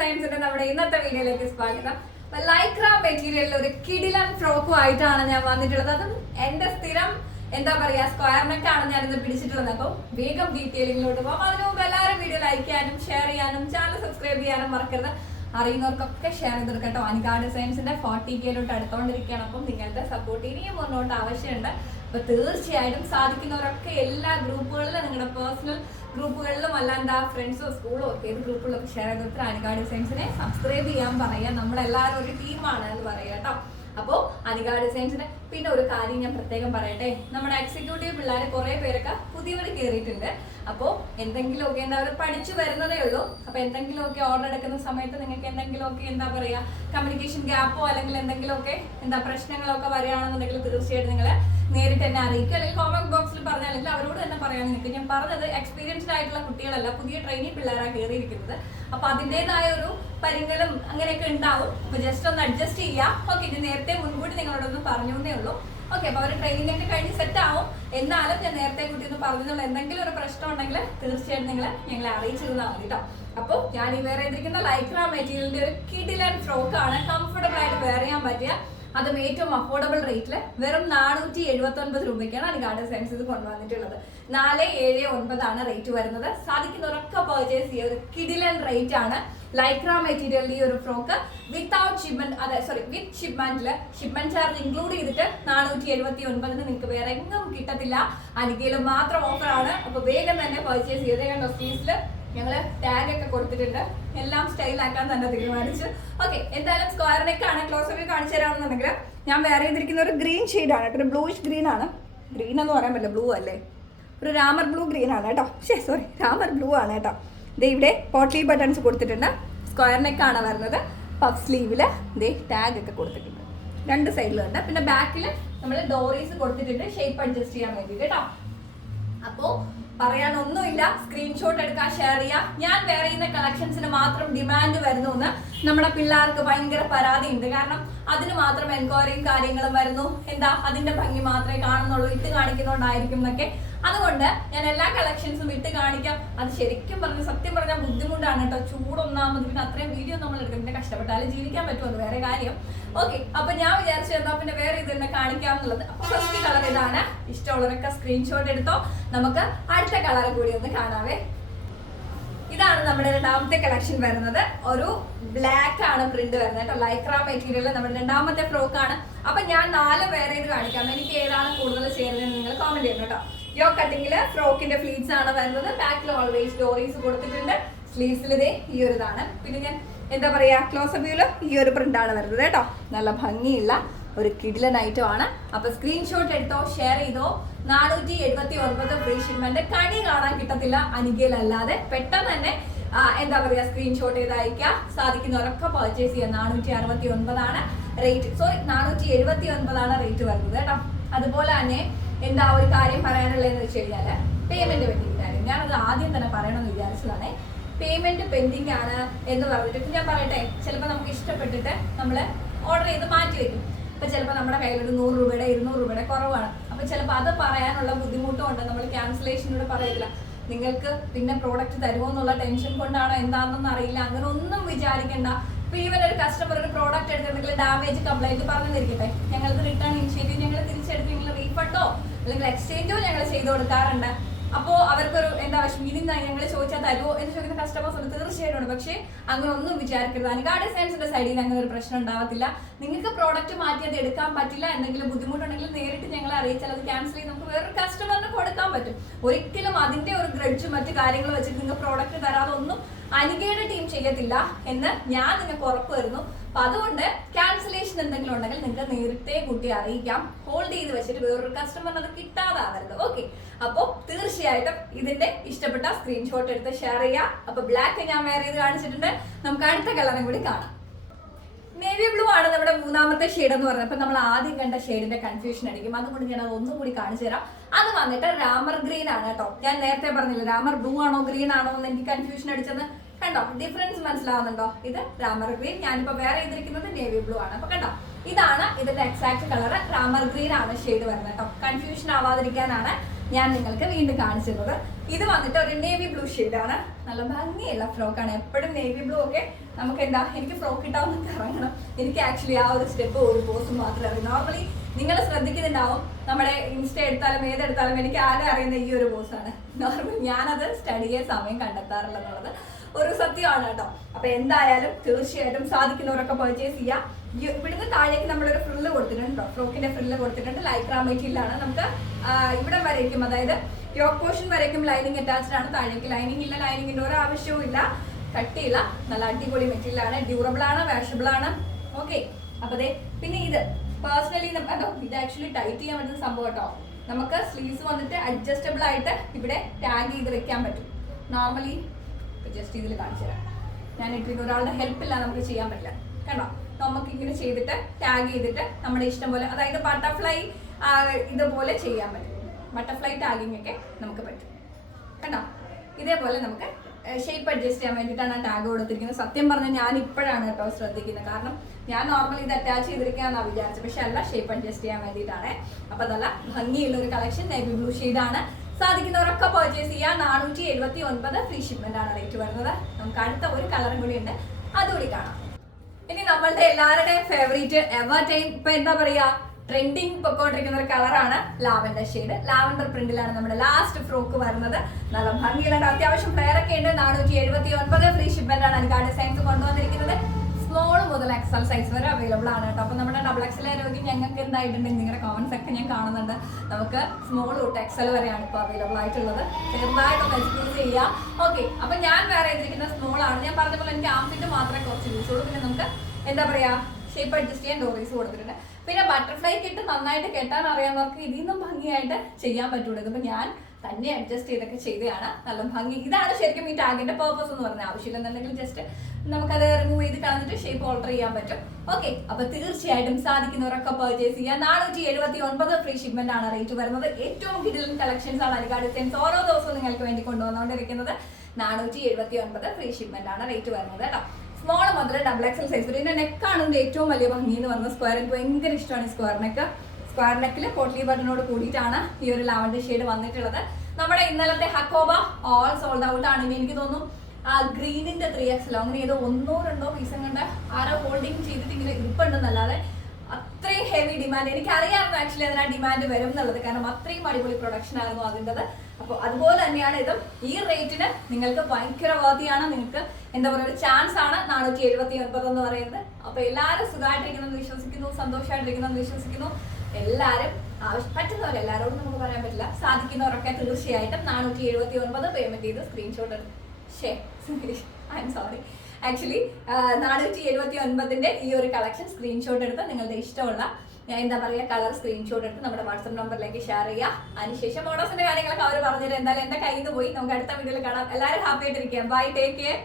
സയൻസിന്റെ നമ്മുടെ ഇന്നത്തെ വീഡിയോയിലേക്ക് സ്വാഗതം. ലൈക്ര മെറ്റീരിയലിൽ ഒരു കിടിലൻ ഫ്രോക്കും ആയിട്ടാണ് ഞാൻ വന്നിട്ടുള്ളത്. അതും എന്റെ സ്ഥിരം എന്താ പറയാ സ്ക്വയർ നെക്ക് ആണ് ഞാൻ ഇന്ന് പിടിച്ചിട്ടുള്ളത്. അപ്പം വേഗം ഡീറ്റെയിലിങ്ങിലോട്ട് പോകാം. അതിനു മുമ്പ് എല്ലാവരും വീഡിയോ ലൈക്ക് ചെയ്യാനും ഷെയർ ചെയ്യാനും ചാനൽ സബ്സ്ക്രൈബ് ചെയ്യാനും മറക്കരുത്. അറിയുന്നവർക്കൊക്കെ ഷെയർ ചെയ്ത് കേട്ടോ അനികാ ഡിസൈൻസിന്റെ ഫോർട്ടി കെയിലോട്ട് അടുത്തോണ്ടിരിക്കുകയാണ്. അപ്പം നിങ്ങളുടെ സപ്പോർട്ട് ഇനിയും മുന്നോട്ട് ആവശ്യമുണ്ട്. അപ്പൊ തീർച്ചയായിട്ടും സാധിക്കുന്നവരൊക്കെ എല്ലാ ഗ്രൂപ്പുകളിലും നിങ്ങളുടെ പേഴ്സണൽ ഗ്രൂപ്പുകളിലും അല്ലാണ്ട് ആ ഫ്രണ്ട്സോ സ്കൂളോ ഏത് ഗ്രൂപ്പുകളൊക്കെ ഷെയർ ചെയ്ത് കൊടുത്തിട്ട് അനികാ ഡിസൈൻസിനെ സബ്സ്ക്രൈബ് ചെയ്യാൻ പറയാം. നമ്മളെല്ലാവരും ഒരു ടീമാണ് എന്ന് പറയാം കേട്ടോ. അപ്പോൾ അനികാ ഡിസൈൻസിന് പിന്നെ ഒരു കാര്യം ഞാൻ പ്രത്യേകം പറയട്ടെ. നമ്മുടെ എക്സിക്യൂട്ടീവ് പിള്ളേർ കുറേ പേരൊക്കെ പുതിയവർ കയറിയിട്ടുണ്ട്. അപ്പോൾ എന്തെങ്കിലുമൊക്കെ എന്താ അവർ പഠിച്ചു വരുന്നതേ ഉള്ളൂ. അപ്പോൾ എന്തെങ്കിലുമൊക്കെ ഓർഡർ എടുക്കുന്ന സമയത്ത് നിങ്ങൾക്ക് എന്തെങ്കിലുമൊക്കെ എന്താ പറയുക കമ്മ്യൂണിക്കേഷൻ ഗ്യാപ്പോ അല്ലെങ്കിൽ എന്തെങ്കിലുമൊക്കെ എന്താ പ്രശ്നങ്ങളൊക്കെ വരികയാണെന്നുണ്ടെങ്കിൽ തീർച്ചയായിട്ടും നിങ്ങൾ നേരിട്ട് തന്നെ അറിയിക്കുക. അല്ലെങ്കിൽ കോമന്റ് ബോക്സിൽ പറഞ്ഞാൽ അല്ലെങ്കിൽ അവരോട് തന്നെ പറയാൻ നിങ്ങൾക്ക് ഞാൻ പറഞ്ഞത് എക്സ്പീരിയൻസ്ഡ് ആയിട്ടുള്ള കുട്ടികളല്ല. പുതിയ ട്രെയിനിങ് പിള്ളേരാണ് കയറിയിരിക്കുന്നത്. അപ്പൊ അതിന്റെതായ ഒരു പരിങ്ങളും അങ്ങനെയൊക്കെ ഉണ്ടാവും. അപ്പൊ ജസ്റ്റ് ഒന്ന് അഡ്ജസ്റ്റ് ചെയ്യാം. ഓക്കെ ഇത് നേരത്തെ മുൻകൂട്ടി നിങ്ങളോടൊന്ന് പറഞ്ഞേ ഉള്ളൂ. ഓക്കെ അപ്പൊ അവർ ട്രെയിനിങ് ഒക്കെ കഴിഞ്ഞ് സെറ്റ് ആവും. എന്നാലും ഞാൻ നേരത്തെ കുട്ടി ഒന്ന് പറഞ്ഞതുള്ള എന്തെങ്കിലും ഒരു പ്രശ്നം ഉണ്ടെങ്കിൽ തീർച്ചയായിട്ടും നിങ്ങൾ ഞങ്ങളെ അറിയിച്ചിരുന്നാൽ മതി കേട്ടോ അപ്പോൾ ഞാൻ ഈ വേറെ ചെയ്തിരിക്കുന്ന ലൈക്ര മെറ്റീരിയലിന്റെ ഒരു ഫ്രോക്ക് ആണ്. കംഫർട്ടബിൾ ആയിട്ട് വെയർ ചെയ്യാൻ പറ്റിയ അതും ഏറ്റവും അഫോർഡബിൾ റേറ്റിൽ വെറും നാനൂറ്റി എഴുപത്തി ഒൻപത് രൂപയ്ക്കാണ് ഗാർഡൻ സയൻസ് ഇത് കൊണ്ടുവന്നിട്ടുള്ളത്. നാല് ഏഴ് ഒൻപതാണ് റേറ്റ് വരുന്നത്. സാധിക്കുന്നവരൊക്കെ പർച്ചേസ് ചെയ്യുക ഒരു കിഡിലൻ റേറ്റ് ആണ്. ലൈക്രാ മെറ്റീരിയലിൽ ഈ ഒരു ഫ്രോക്ക് വിത്തൗട്ട് ഷിപ്മെന്റ് അതെ സോറി വിത്ത് ഷിപ്മെന്റിൽ ഷിപ്മെന്റ് ചാർജ് ഇൻക്ലൂഡ് ചെയ്തിട്ട് നാനൂറ്റി എഴുപത്തി ഒൻപതിന് നിങ്ങൾക്ക് വേറെ എങ്ങും കിട്ടത്തില്ല. അല്ലെങ്കിൽ മാത്രം ഓഫറാണ് അപ്പോൾ വേഗം തന്നെ പർച്ചേസ് ചെയ്ത് കണ്ടോ ഫീസിൽ ഞങ്ങൾ ടാഗ് ഒക്കെ കൊടുത്തിട്ടുണ്ട്. എല്ലാം സ്റ്റൈൽ ആക്കാൻ തന്നെ തീരുമാനിച്ചു. ഓക്കെ എന്തായാലും സ്ക്വയർ നെക്ക് ആണ്. ക്ലോസ് ഒക്കെ കാണിച്ചു തരാമെന്നുണ്ടെങ്കിൽ ഞാൻ വേറെ ചെയ്തിരിക്കുന്ന ഒരു ഗ്രീൻ ആണ് കേട്ടോ. ഒരു ബ്ലൂയിഷ് ഗ്രീൻ ആണ്. ഗ്രീൻ എന്ന് പറയാൻ പറ്റില്ല ബ്ലൂ അല്ലേ? ഒരു രാമർ ബ്ലൂ ഗ്രീൻ ആണ് കേട്ടോ. ശേ സോറി രാമർ ബ്ലൂ ആണ് കേട്ടോ. ദേ ഇവിടെ പോട്ട്ലി ബട്ടൺസ് കൊടുത്തിട്ടുണ്ട്. സ്ക്വയർ നെക്ക് ആണ് വരുന്നത്. പഫ് സ്ലീവിൽ ദേ ടാഗ് ഒക്കെ കൊടുത്തിട്ടുണ്ട്. രണ്ട് സൈഡിലുണ്ട് പിന്നെ ബാക്കിൽ നമ്മൾ ഡോറീസ് കൊടുത്തിട്ടുണ്ട്. ഷേപ്പ് അഡ്ജസ്റ്റ് ചെയ്യാൻ വേണ്ടി കേട്ടോ. അപ്പോ പറയാനൊന്നുമില്ല. സ്ക്രീൻഷോട്ട് എടുക്കാൻ ഷെയർ ചെയ്യാം. ഞാൻ വേറെ ചെയ്യുന്ന കളക്ഷൻസിന് മാത്രം ഡിമാൻഡ് വരുന്നു എന്ന് നമ്മുടെ പിള്ളേർക്ക് ഭയങ്കര പരാതിയുണ്ട്. കാരണം അതിന് മാത്രം എൻക്വയറിയും കാര്യങ്ങളും വരുന്നു. എന്താ? അതിന്റെ ഭംഗി മാത്രമേ കാണുന്നുള്ളൂ. ഇട്ട് കാണിക്കുന്നതുകൊണ്ടായിരിക്കും എന്നൊക്കെ അതുകൊണ്ട് ഞാൻ എല്ലാ കളക്ഷൻസും ഇട്ട് കാണിക്കാം. അത് ശരിക്കും പറഞ്ഞ സത്യം പറഞ്ഞാൽ ബുദ്ധിമുട്ടാണ് കേട്ടോ. ചൂടൊന്നാമത് പിന്നെ അത്രയും വീഡിയോ നമ്മൾ എടുക്കും. പിന്നെ കഷ്ടപ്പെട്ടാലും ജീവിക്കാൻ പറ്റുമോ അത് വേറെ കാര്യം. ഓക്കെ അപ്പൊ ഞാൻ വിചാരിച്ചു എന്നാ പിന്നെ വേറെ ഇത് തന്നെ കാണിക്കാം എന്നുള്ളത്. ഫസ്റ്റ് കളർ ഇതാണ്. ഇഷ്ടമുള്ളവരൊക്കെ സ്ക്രീൻഷോട്ട് എടുത്തോ. നമുക്ക് അടുത്ത കളർ കൂടി ഒന്ന് കാണാവേ. ഇതാണ് നമ്മുടെ രണ്ടാമത്തെ കളക്ഷൻ വരുന്നത്. ഒരു ബ്ലാക്ക് ആണ് പ്രിന്റ് വരുന്നത് കേട്ടോ. ലൈക്രാ മെറ്റീരിയൽ നമ്മുടെ രണ്ടാമത്തെ ഫ്രോക്ക് ആണ്. അപ്പൊ ഞാൻ നാല് വേറെ ഇത് കാണിക്കാം. എനിക്ക് ഏതാണ് കൂടുതൽ ചേരുന്നത് നിങ്ങൾ കോമെന്റ് ചെയ്യണം കേട്ടോ. യോ കട്ടിങ്ങിൽ ഫ്രോക്കിന്റെ ഫ്ലീറ്റ്സ് ആണ് വരുന്നത്. ബാക്കിൽ ഓൾവേസ് ഡോറീസ് കൊടുത്തിട്ടുണ്ട്. സ്ലീവ്സിൽ ഇതേ ഈ ഒരു ഇതാണ്. പിന്നെ ഞാൻ എന്താ പറയാ ക്ലോസ് വ്യൂൽ ഈ ഒരു പ്രിന്റ് ആണ് വരുന്നത് കേട്ടോ. നല്ല ഭംഗിയുള്ള ഒരു കിഡിലൻ ഐറ്റം ആണ്. അപ്പൊ സ്ക്രീൻഷോട്ട് എടുത്തോ ഷെയർ ചെയ്തോ. നാനൂറ്റി എഴുപത്തി ഒൻപത് ഫ്രീ ഷിപ്മെന്റ് കണി കാണാൻ കിട്ടത്തില്ല അനികയിലല്ലാതെ. പെട്ടെന്ന് തന്നെ എന്താ പറയാ സ്ക്രീൻഷോട്ട് ചെയ്ത് അയക്കാം സാധിക്കുന്നവരൊക്കെ പർച്ചേസ് ചെയ്യാം നാനൂറ്റി അറുപത്തി ഒൻപതാണ് റേറ്റ് സോറി നാനൂറ്റി എഴുപത്തി ഒൻപതാണ് റേറ്റ് വരുന്നത് കേട്ടോ. അതുപോലെ തന്നെ എന്താ ഒരു കാര്യം പറയാനുള്ളതെന്ന് വെച്ച് കഴിഞ്ഞാൽ പേയ്മെന്റ് പറ്റിയ കാര്യം. ഞാനത് ആദ്യം തന്നെ പറയണമെന്ന് വിചാരിച്ചതാണ്. പേയ്മെന്റ് പെൻഡിങ് ആണ് എന്ന് പറഞ്ഞിട്ട് ഞാൻ പറയട്ടെ ചിലപ്പോൾ നമുക്ക് ഇഷ്ടപ്പെട്ടിട്ട് നമ്മൾ ഓർഡർ ചെയ്ത് മാറ്റി വെക്കും. അപ്പൊ ചിലപ്പോൾ നമ്മുടെ ഒരു നൂറ് രൂപയുടെ ഇരുന്നൂറ് രൂപയുടെ കുറവാണ്. അപ്പൊ ചിലപ്പോൾ അത് പറയാനുള്ള ബുദ്ധിമുട്ടും ഉണ്ട്. നമ്മൾ ക്യാൻസലേഷനോട് പറയില്ല നിങ്ങൾക്ക് പിന്നെ പ്രോഡക്റ്റ് തരുമോ എന്നുള്ള ടെൻഷൻ കൊണ്ടാണോ എന്താണെന്നൊന്നും അറിയില്ല. അങ്ങനെ ഒന്നും വിചാരിക്കേണ്ട. ഇപ്പൊ ഈവൻ ഒരു കസ്റ്റമർ ഒരു പ്രോഡക്റ്റ് എടുത്തിട്ടുണ്ടെങ്കിൽ ഡാമേജ് കംപ്ലൈന്റ് പറഞ്ഞു പറഞ്ഞിരിക്കട്ടെ ഞങ്ങൾക്ക് റിട്ടേൺ ഞങ്ങൾ തിരിച്ചെടുത്ത് നിങ്ങൾ റീഫണ്ടോ അല്ലെങ്കിൽ എക്സ്ചേഞ്ചോ ഞങ്ങൾ ചെയ്തു കൊടുക്കാറുണ്ട്. അപ്പോ അവർക്കൊരു എന്താ ഇനി ഞങ്ങൾ ചോദിച്ചാൽ തരുമോ എന്ന് ചോദിക്കുന്ന കസ്റ്റമേഴ്സ് ഉണ്ട് തീർച്ചയായിട്ടും പക്ഷേ അങ്ങനെ ഒന്നും വിചാരിക്കരുത് അനികാ ഡിസൈൻസിന്റെ സൈഡിൽ അങ്ങനെ ഒരു പ്രശ്നം ഉണ്ടാവത്തില്ല. നിങ്ങൾക്ക് പ്രോഡക്റ്റ് മാറ്റി അത് എടുക്കാൻ പറ്റില്ല. എന്തെങ്കിലും ബുദ്ധിമുട്ടുണ്ടെങ്കിൽ നേരിട്ട് ഞങ്ങളെ അറിയിച്ചാൽ അത് ക്യാൻസൽ ചെയ്ത് നമുക്ക് വേറൊരു കസ്റ്റമറിന് കൊടുക്കാൻ പറ്റും. ഒരിക്കലും അതിന്റെ ഒരു ഗ്രഡ്ജും മറ്റു കാര്യങ്ങൾ വെച്ചിട്ട് നിങ്ങൾക്ക് പ്രോഡക്റ്റ് തരാതെ ഒന്നും അനികയുടെ ടീം ചെയ്യത്തില്ല എന്ന് ഞാൻ നിങ്ങൾക്ക് ഉറപ്പ് വരുന്നു. അപ്പൊ അതുകൊണ്ട് ക്യാൻസലേഷൻ എന്തെങ്കിലും ഉണ്ടെങ്കിൽ നിങ്ങൾക്ക് നേരത്തെ കുട്ടി അറിയിക്കാം. ഹോൾഡ് ചെയ്ത് വെച്ചിട്ട് വേറൊരു കസ്റ്റമറിന് അത് കിട്ടാതാവരുത്. ഓക്കെ അപ്പോൾ തീർച്ചയായിട്ടും ഇതിന്റെ ഇഷ്ടപ്പെട്ട സ്ക്രീൻഷോട്ട് എടുത്ത് ഷെയർ ചെയ്യാം അപ്പൊ ബ്ലാക്ക് ഞാൻ വേറെ ചെയ്ത് കാണിച്ചിട്ടുണ്ട്. നമുക്ക് അടുത്ത കളറും കൂടി കാണാം. നേവി ബ്ലൂ ആണ് നമ്മുടെ മൂന്നാമത്തെ ഷെയ്ഡ് എന്ന് പറയുന്നത്. അപ്പൊ നമ്മൾ ആദ്യം കണ്ട ഷെയ്ഡിന്റെ കൺഫ്യൂഷൻ അടിക്കും. അതുകൊണ്ട് ഞാൻ അത് ഒന്നും കൂടി കാണിച്ചു തരാം. അത് വന്നിട്ട് രാമർ ഗ്രീൻ ആണ് കേട്ടോ. ഞാൻ നേരത്തെ പറഞ്ഞില്ല രാമർ ബ്ലൂ ആണോ ഗ്രീൻ ആണോ എന്ന് എനിക്ക് കൺഫ്യൂഷൻ അടിച്ചത് കണ്ടോ? ഡിഫറൻസ് മനസ്സിലാവുന്നുണ്ടോ? ഇത് രാമർ ഗ്രീൻ ഞാനിപ്പോ വേറെ ചെയ്തിരിക്കുന്നത് നേവി ബ്ലൂ ആണ്. അപ്പൊ കണ്ടോ? ഇതാണ് ഇതിന്റെ എക്സാക്ട് കളർ രാമർ ഗ്രീൻ ആണ് ഷെയ്ഡ് വരുന്നത് കേട്ടോ. കൺഫ്യൂഷൻ ആവാതിരിക്കാനാണ്. ഞാൻ നിങ്ങൾക്ക് വീണ്ടും കാണിച്ചിരുന്നത്. ഇത് വന്നിട്ട് ഒരു നേവി ബ്ലൂ ആണ്. നല്ല ഭംഗിയുള്ള ഫ്രോക്കാണ് എപ്പോഴും നേവി ബ്ലൂ ഒക്കെ നമുക്ക് എന്താ എനിക്ക് ഫ്രോക്ക് ഇട്ടാവുന്ന ഇറങ്ങണം. എനിക്ക് ആക്ച്വലി ആ ഒരു സ്റ്റെപ്പ് ഒരു പോസ് മാത്രമേ അറിയൂ. നോർമലി നിങ്ങൾ ശ്രദ്ധിക്കുന്നുണ്ടാവും നമ്മുടെ ഇൻസ്റ്റ എടുത്താലും ഏതെടുത്താലും എനിക്ക് ആകെ അറിയുന്ന ഈ ഒരു പോസാണ് നോർമൽ ഞാനത് സ്റ്റഡി ചെയ്യാൻ സമയം കണ്ടെത്താറില്ല എന്നുള്ളത് ഒരു സത്യമാണ് കേട്ടോ. അപ്പൊ എന്തായാലും തീർച്ചയായിട്ടും സാധിക്കുന്നവരൊക്കെ പർച്ചേസ് ചെയ്യാം. ഇവിടുന്ന് താഴേക്ക് നമ്മളൊരു ഫ്രില്ല് കൊടുത്തിട്ടുണ്ട് ഫ്രോക്കിന്റെ ഫ്രില്ല് കൊടുത്തിട്ടുണ്ട്. ലൈക്രാ മെറ്റീരിയലാണ് നമുക്ക് ഇവിടെ വരയ്ക്കും അതായത് യോക്ക് പോർഷൻ വരയ്ക്കും ലൈനിങ് അറ്റാച്ച്ഡ് ആണ്. താഴേക്ക് ലൈനിങ് ഇല്ല ലൈനിങ്ങിന്റെ ഒരു ആവശ്യവും ഇല്ല. കട്ടിയില്ല നല്ല അടിപൊളി മെറ്റീരിയൽ ആണ്. ഡ്യൂറബിൾ ആണ് വാഷബിൾ ആണ്. ഓക്കെ അപ്പൊ ദേ പിന്നെ ഇത്. പേഴ്സണലി അതോ ഇത് ആക്ച്വലി ടൈറ്റ് ചെയ്യാൻ പറ്റുന്ന സംഭവം കേട്ടോ നമുക്ക് സ്ലീവ്സ് വന്നിട്ട് അഡ്ജസ്റ്റബിൾ ആയിട്ട് ഇവിടെ ടാഗ് ചെയ്ത് വെക്കാൻ പറ്റും. നോർമലി ജസ്റ്റ് ഇതിൽ കാണിച്ചു തരാം ഞാൻ ഇട്ടിട്ട് ഒരാളുടെ ഹെൽപ്പ് ഇല്ല നമുക്ക് ചെയ്യാൻ പറ്റില്ല. കണ്ടോ? നമുക്ക് ഇങ്ങനെ ചെയ്തിട്ട് ടാഗ് ചെയ്തിട്ട് നമ്മുടെ ഇഷ്ടം പോലെ അതായത് ബട്ടർഫ്ലൈ ഇതുപോലെ ചെയ്യാൻ പറ്റും. ബട്ടർഫ്ലൈ ടാഗിങ് ഒക്കെ നമുക്ക് പറ്റും. കണ്ടോ? ഇതേപോലെ നമുക്ക് ഷേപ്പ് അഡ്ജസ്റ്റ് ചെയ്യാൻ വേണ്ടിയിട്ടാണ് ടാഗ് കൊടുത്തിരിക്കുന്നത്. സത്യം പറഞ്ഞാൽ ഞാൻ ഇപ്പോഴാണ് കേട്ടോ ശ്രദ്ധിക്കുന്നത്. കാരണം ഞാൻ നോർമലി ഇത് അറ്റാച്ച് ചെയ്തിരിക്കാന്നാണ് വിചാരിച്ചത്. പക്ഷെ അല്ല ഷേപ്പ് അഡ്ജസ്റ്റ് ചെയ്യാൻ വേണ്ടിയിട്ടാണ്. അപ്പൊ അതല്ല ഭംഗിയുള്ള ഒരു കളക്ഷൻ നേവി ബ്ലൂ ആണ് സാധിക്കുന്നവരൊക്കെ പർച്ചേസ് ചെയ്യാം. നാനൂറ്റി എഴുപത്തി ഒൻപത് ഫ്രീ ഷിപ്മെന്റ് ആണ് റേറ്റ് വരുന്നത്. നമുക്ക് അടുത്ത ഒരു കളറും കൂടി ഉണ്ട്. അതുകൂടി കാണാം. ഇനി നമ്മളുടെ എല്ലാവരുടെയും ഫേവറേറ്റ് എവർ ടൈം ഇപ്പൊ എന്താ പറയാ? ട്രെൻഡിങ് പൊക്കോണ്ടിരിക്കുന്ന ഒരു കളറാണ് ലാവൻഡർ ഷെയ്ഡ് ലാവൻഡർ പ്രിന്റിലാണ് നമ്മുടെ ലാസ്റ്റ് ഫ്രോക്ക് വരുന്നത്. നല്ല ഭംഗിയുള്ള അത്യാവശ്യം ഒക്കെ ഉണ്ട്. നാനൂറ്റി എഴുപത്തി ഒൻപത് ഫ്രീ ഷിപ്മെന്റ് ആണ് എനിക്ക് ആ കൊണ്ടുവന്നിരിക്കുന്നത്. സ്മോൾ മുതൽ എക്സൽ സൈസ് വരെ അവൈലബിൾ ആണ് കേട്ടോ. അപ്പൊ നമ്മുടെ ഡബിൾ എക്സൽ രോഗി ഞങ്ങൾക്ക് എന്തായിട്ടുണ്ട്? നിങ്ങളുടെ കമന്റ്സ് ഒക്കെ ഞാൻ കാണുന്നുണ്ട്. നമുക്ക് സ്മോൾ തൊട്ട് എക്സൽ വരെയാണ് ഇപ്പോൾ അവൈലബിൾ ആയിട്ടുള്ളത്. ചെറുതായിട്ടൊന്ന് എക്സ്ക്യൂസ് ചെയ്യാം ഓക്കെ അപ്പൊ ഞാൻ വേറെ ചെയ്തിരിക്കുന്ന സ്മോൾ ആണ്. ഞാൻ പറഞ്ഞ പോലെ എനിക്ക് ആംഫിറ്റ് മാത്രമേ കുറച്ച് യൂസ് ഉള്ളൂ പിന്നെ നമുക്ക് എന്താ പറയാ ഷേപ്പ് അഡ്ജസ്റ്റ് ചെയ്യാൻ ഡോറീസ് കൊടുത്തിട്ടുണ്ട്. പിന്നെ ബട്ടർഫ്ലൈ കിട്ട് നന്നായിട്ട് കെട്ടാൻ അറിയാവുന്നവർക്ക് ഇതിൽ നിന്നും ഭംഗിയായിട്ട് ചെയ്യാൻ പറ്റുള്ളൂ ഇതിപ്പോ ഞാൻ തന്നെ അഡ്ജസ്റ്റ് ചെയ്തൊക്കെ ചെയ്തതാണ്. നല്ല ഭംഗി. ഇതാണ് ശരിക്കും ഈ ടാഗിന്റെ പേർപ്പസ് എന്ന് പറഞ്ഞാൽ ആവശ്യമില്ലെന്നുണ്ടെങ്കിൽ ജസ്റ്റ് നമുക്കത് റിമൂവ് ചെയ്ത് കളഞ്ഞിട്ട് ഷേപ്പ് ഓൾട്ടർ ചെയ്യാൻ പറ്റും. ഓക്കെ അപ്പൊ തീർച്ചയായിട്ടും സാധിക്കുന്നവരൊക്കെ പർച്ചേസ് ചെയ്യാം നാനൂറ്റി എഴുപത്തി ഒൻപത് ഫ്രീ ഷിപ്മെന്റ് ആണ് റേറ്റ് വരുന്നത്. ഏറ്റവും കിടിലൻ കളക്ഷൻസ് ആണ് അരികാട് സെൻസ് ഓരോ ദിവസവും നിങ്ങൾക്ക് വേണ്ടി കൊണ്ടുവന്നുകൊണ്ടിരിക്കുന്നത്. നാനൂറ്റി എഴുപത്തി ഒൻപത് ഫ്രീ ഷിപ്മെന്റ് ആണ് റേറ്റ് വരുന്നത് കേട്ടോ. സ്മോൾ മുതൽ ഡബിൾ എക്സൽ സൈസ് ഇതിന്റെ നെക്കാണ് ഏറ്റവും വലിയ ഭംഗി എന്ന് പറഞ്ഞ സ്ക്വയർ എനിക്ക് ഭയങ്കര ഇഷ്ടമാണ് സ്ക്വയർ നെക്ക് സ്ക്വയർ നെക്കിൽ പോട്ട്ലി ബട്ടനോട് കൂടിയിട്ടാണ് ഈ ഒരു ലാവൻഡർ ഷെയ്ഡ് വന്നിട്ടുള്ളത്. നമ്മുടെ ഇന്നലത്തെ ഹക്കോബ ഓൾ സോൾഡ് ഔട്ട് ആണ്. ഇനി എനിക്ക് തോന്നുന്നു ആ ഗ്രീനിന്റെ ത്രീ എക്സലോ അങ്ങനെ ഏതോ ഒന്നോ രണ്ടോ പീസും കണ്ട് ആരോ ഹോൾഡിങ് ചെയ്തിട്ട് ഇങ്ങനെ ഇരിപ്പുണ്ടെന്നല്ലാതെ അത്രയും ഹെവി ഡിമാൻഡ് എനിക്കറിയാമായിരുന്നു ആക്ച്വലി അതിന് ഡിമാൻഡ് വരും എന്നുള്ളത്. കാരണം അത്രയും അടിപൊളി പ്രൊഡക്ഷൻ ആയിരുന്നു അതിന്റെത്. അപ്പോൾ അതുപോലെ തന്നെയാണ് ഇതും. ഈ റേറ്റിന് നിങ്ങൾക്ക് ഭയങ്കര വർത്തിയാണ് നിങ്ങൾക്ക് എന്താ പറയുക ഒരു ചാൻസ് ആണ് നാനൂറ്റി എഴുപത്തി ഒൻപത് എന്ന് പറയുന്നത്. അപ്പോൾ എല്ലാവരും സുഖമായിട്ടിരിക്കുന്നു വിശ്വസിക്കുന്നു സന്തോഷമായിട്ടിരിക്കുന്നു വിശ്വസിക്കുന്നു. എല്ലാവരും പറ്റുന്നവർ എല്ലാവരോടും നമുക്ക് പറയാൻ പറ്റില്ല. സാധിക്കുന്നവരൊക്കെ തീർച്ചയായിട്ടും നാനൂറ്റി എഴുപത്തി ഒൻപത് പേയ്മെന്റ് ചെയ്ത് സ്ക്രീൻഷോട്ട് ഷേ ഐ എം സോറി ആക്ച്വലി നാനൂറ്റി എഴുപത്തി ഒൻപതിന്റെ ഈ ഒരു കളക്ഷൻ സ്ക്രീൻഷോട്ട് എടുത്ത് നിങ്ങളുടെ ഇഷ്ടമുള്ള എന്താ പറയുക കളർ സ്ക്രീൻഷോട്ട് എടുത്ത് നമ്മുടെ വാട്സപ്പ് നമ്പറിലേക്ക് ഷെയർ ചെയ്യുക അതിനുശേഷം മോഡോസിന്റെ കാര്യങ്ങളൊക്കെ അവർ പറഞ്ഞുതരും എന്തായാലും എന്റെ കയ്യിൽ നിന്ന് പോയി. നമുക്ക് അടുത്ത വീഡിയോയിൽ കാണാം. എല്ലാവരും ഹാപ്പി ആയിട്ടിരിക്കുക ബൈ ടേക്ക് കെയർ